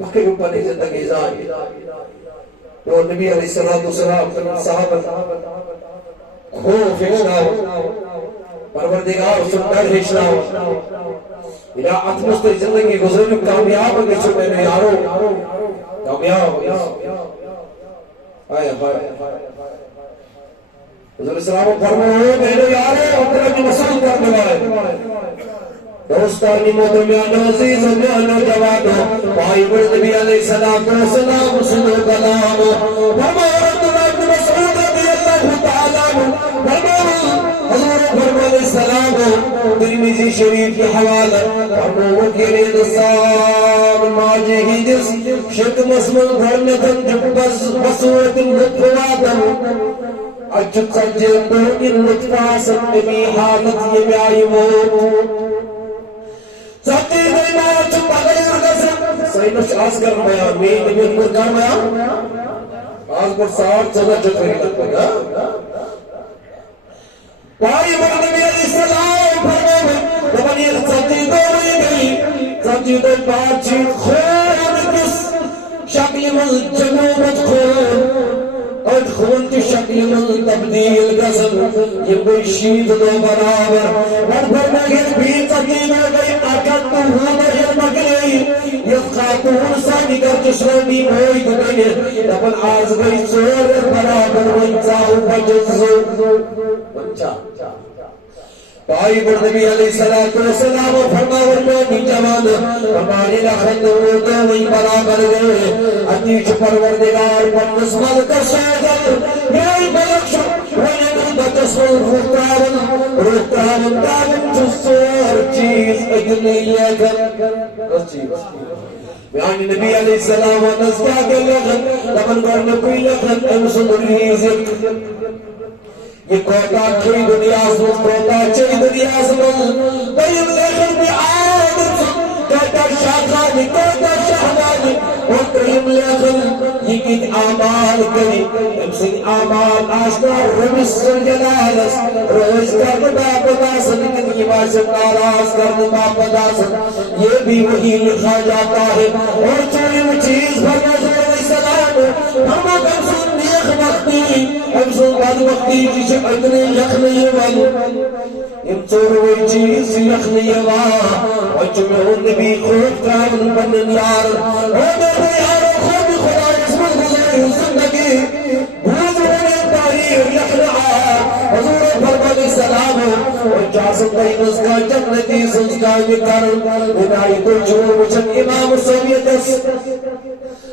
باقی پانی زندگی زائی تو نبی علیہ السلام صحابہ خوف ہشناو پروردگار سندر ہشناو یا اتمست زندگی گزرنے کامیاب گچھو میں نے یارو کامیاب آیا حضور السلام فرمائے میرے یارو اپنے کی مسئول کرنے والے دوستانی محترمیان عزیز نوجوانوں بھائی بڑے نبی علیہ السلام سنو کلام فرمائے عبداللہ بن مسعود رضی اللہ تعالیٰ فرمائے حضور فرمائے السلام ترمذی شریف کے حوالہ فرمائے کہ نصاب ماجی ہی جس شک مسمل بھرنتن جب بصورت لطفواتن اجت سجل دون لطفاسن نبی حالت یہ بیائی موت ساتھی دئی مات پغیر گزر صحیح نش آس کر بیان میں نبی پر کر بیان آج پر ساتھ چلا چکری لگ پگا پائی بڑھ نبی علیہ السلام فرمائے نبی ساتھی دوئی گئی ساتھی دوئی بات چیت خون کس شکل من جنوبت خون اور خون کی شکل من تبدیل گزر یہ کوئی شید دو برابر اور فرمائے بھی تقیم گئی اکت ہوں بہر مگلی یہ خاتون سانی کر جسرمی ہوئی گئی لیکن آز گئی چور برابر ونچاہو بجزو ونچا پائی بڑھ نبی علیہ السلام فرماورمانی جوان ہماری لخند ہوتا وہی برابر گئے اتیش پروردگار پر نسمل کا شاگر یہی بلکش وینن بچسول روکتارن دارن جسور چیز اگلی لیکن اس چیز بیانی نبی علیہ السلام نزدہ کے لغن لمن گرن کوئی لغن انسن ریزک یہ کوتا چھوئی دنیا سمجھ کوتا چھوئی دنیا سمجھ بیم لیکن بھی آدت کوتا شاہدانی کوتا شاہدانی اور کریم لیکن یہ کت آمال کری امسن آمال آشنا رمس جلالس روز کرن باپ داسن کتنی باشن ناراض کرن باپ داسن یہ بھی وہی لکھا جاتا ہے اور چھوڑی وہ چیز بھرنا ضرور السلام ہم اگر سن نیخ وقتی امسن بعد وقتی جسے اتنے یخنی والو امسن وہ چیز یخنی والو وچو میں ہوں نبی خود کامن بنن یار اور یارو خود خدا اسم گزرے زندگی بھوز ہونے تاریخ یخنعا حضور فرمان السلام اور جاسم بہنس کا جنتی سنسکار کرن ادائی تو جو وچن امام سویتس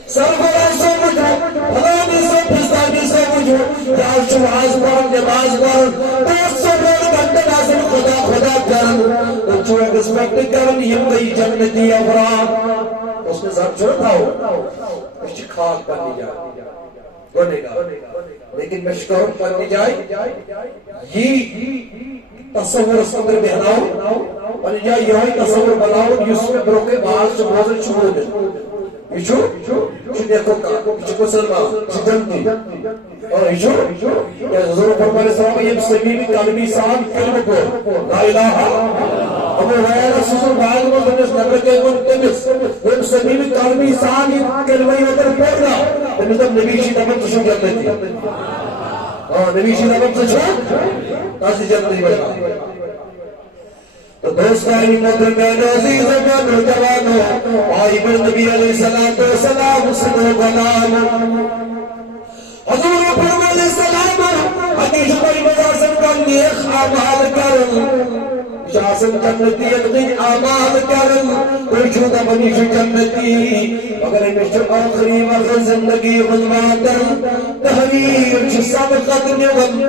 سرفران سو مجھو بھلانی سو پھستانی سو مجھو جاز شمعاز پرن نماز پرن دوست سو بھول گھنٹے نازل خدا خدا کرن جو ایکسپیکٹ کرن یم گئی جنتی افراد اس نے ساتھ چھوڑ تھاو اس خاک پڑنی جائے گونے گا لیکن مشکور پڑنی جائے یہ تصور سندر بہناؤ پڑنی جائے یہی تصور بناؤ یوسف میں بروکے باہر جو بازر چھوڑ دے یہ دیکھو کا مسلمان جنتی اور یہ حضور فرمان السلام یہ سمیمی قلبی سان کلمہ کو لا الہ ابو ہریرہ سوسن باغ میں دنس نبی کے من تمس یہ سمیمی قلبی سان کلمہ ودر پڑھنا تمس نبی شی تمام تشو جنتی اور نبی شی تمام تشو تاسی جنتی بنا تو دوستانی محترمین عزیز و نوجوانوں آئی بر نبی علیہ السلام سنو غلام حضور فرمان علیہ السلام حدیث بھائی مجاسم کا نیخ آمال کرن جاسم جنتی اقدر آمال کرن ارشد منیش جنتی اگر مشتر آخری وقت زندگی غنواتن تحویر چھ سبقت نون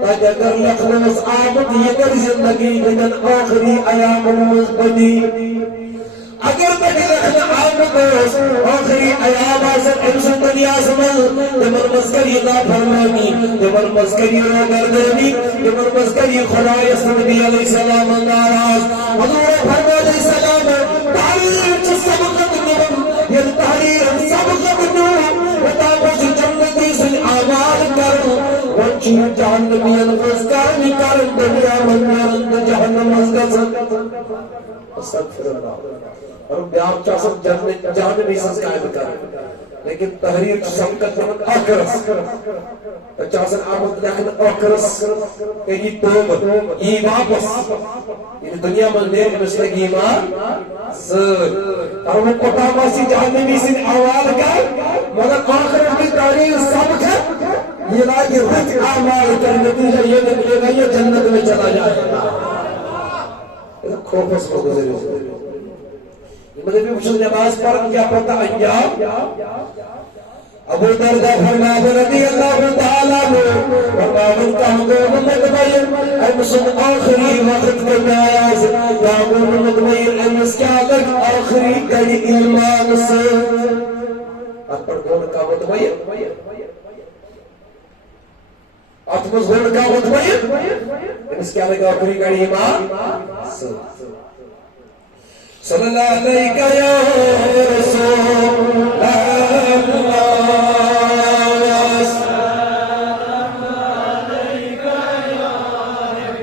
تاج اگر لخنوس آمد یکر زندگی جنن آخری ایام المزبدی اگر تک لخن آمدوس آخری ایام آسر امسن دنیا سمل دمر مذکری نا فرمانی دمر مذکری رو گردانی دمر مذکری خدایست نبی علیہ السلام ناراض حضور فرمان علیہ السلام تحریر چھ سبقت نون یہ تحریر سبقت نون وطاقوش جنتی سن آمال کرن وچی جہنمی انفسکار نکارن دنیا من جہنم ازگسن استغفر اللہ اور بیاق چاسم جہنمی سنس قائم کر لیکن تحریر سمکت من آخرس چاسم آمد لیکن آخرس کہ توب یہ واپس یہ دنیا میں نیک مشتق ایمان سر اور وہ قطاماسی جہنمی سن آوال کر مگر آخرت کی تحریر سمکت یہ لائی رت آمال کر نتیجہ یہ نکلے گا یہ جنت میں چلا جائے گا خوفس کو گزرے مجھے بھی مجھے نماز پر کیا پڑھتا انجام ابو دردہ فرماتے رضی اللہ تعالیٰ فرماون کا حضور مطمئن امسن آخری وقت کے نیاز یامون مطمئن امس کیا لگ آخری گئی ایمان سے اپر گون کا مطمئن اتمز گون کا مطمئن امس کیا لگ آخری گئی ایمان سے صلی اللہ علیہ